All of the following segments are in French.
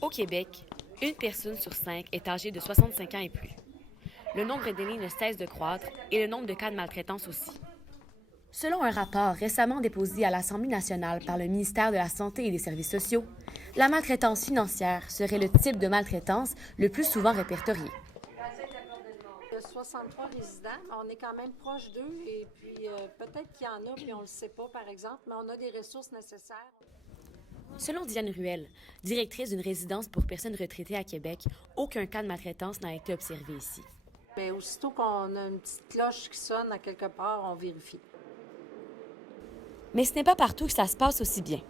Au Québec, une personne sur 5 est âgée de 65 ans et plus. Le nombre d'aînés ne cesse de croître et le nombre de cas de maltraitance aussi. Selon un rapport récemment déposé à l'Assemblée nationale par le ministère de la Santé et des Services sociaux, la maltraitance financière serait le type de maltraitance le plus souvent répertorié. Il y a 63 résidents, mais on est quand même proche d'eux et puis peut-être qu'il y en a, puis on ne le sait pas, par exemple, mais on a des ressources nécessaires. Selon Diane Ruel, directrice d'une résidence pour personnes retraitées à Québec, aucun cas de maltraitance n'a été observé ici. Bien, aussitôt qu'on a une petite cloche qui sonne à quelque part, on vérifie. Mais ce n'est pas partout que ça se passe aussi bien.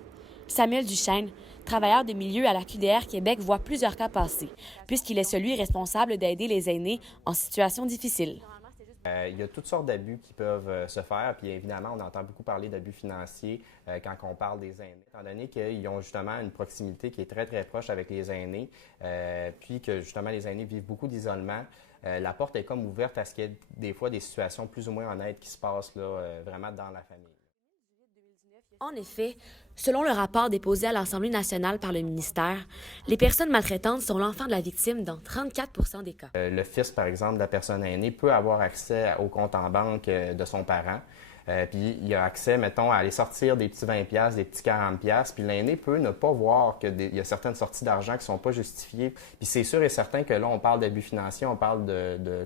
Samuel Duchesne, travailleur de milieu à la QDR Québec, voit plusieurs cas passer, puisqu'il est celui responsable d'aider les aînés en situation difficile. Il y a toutes sortes d'abus qui peuvent se faire, puis évidemment, on entend beaucoup parler d'abus financiers quand on parle des aînés, étant donné qu'ils ont justement une proximité qui est très, très proche avec les aînés, puis que justement les aînés vivent beaucoup d'isolement. La porte est comme ouverte à ce qu'il y ait des fois des situations plus ou moins honnêtes qui se passent là, vraiment dans la famille. En effet, selon le rapport déposé à l'Assemblée nationale par le ministère, les personnes maltraitantes sont l'enfant de la victime dans 34 des cas. Le fils, par exemple, de la personne aînée peut avoir accès au compte en banque de son parent. Puis il a accès, mettons, à aller sortir des petits 20$, des petits 40$. Puis l'aîné peut ne pas voir qu'il y a certaines sorties d'argent qui ne sont pas justifiées. Puis c'est sûr et certain que là, on parle d'abus financiers, on parle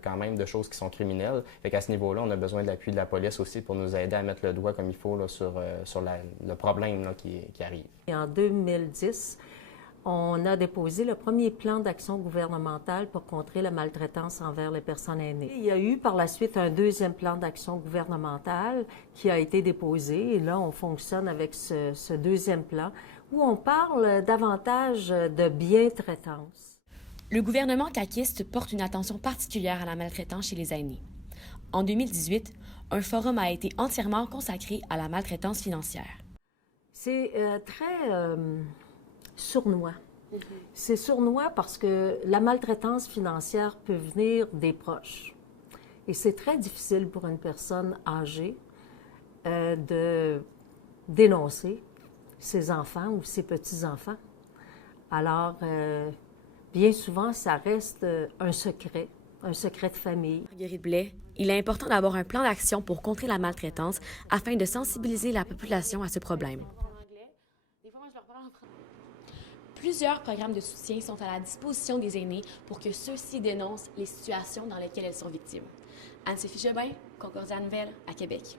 quand même de choses qui sont criminelles. Fait qu'à ce niveau-là, on a besoin de l'appui de la police aussi pour nous aider à mettre le doigt comme il faut là, sur le problème là, qui arrive. Et en 2010, on a déposé le premier plan d'action gouvernemental pour contrer la maltraitance envers les personnes aînées. Il y a eu par la suite un deuxième plan d'action gouvernemental qui a été déposé. Et là, on fonctionne avec ce deuxième plan où on parle davantage de bientraitance. Le gouvernement caquiste porte une attention particulière à la maltraitance chez les aînés. En 2018, un forum a été entièrement consacré à la maltraitance financière. C'est très sournois. C'est sournois parce que la maltraitance financière peut venir des proches. Et c'est très difficile pour une personne âgée de dénoncer ses enfants ou ses petits-enfants. Alors, bien souvent, ça reste un secret de famille. Marguerite Blais, il est important d'avoir un plan d'action pour contrer la maltraitance afin de sensibiliser la population à ce problème. Plusieurs programmes de soutien sont à la disposition des aînés pour que ceux-ci dénoncent les situations dans lesquelles elles sont victimes. Anne-Sophie Jobin, Concordia Nouvelle, à Québec.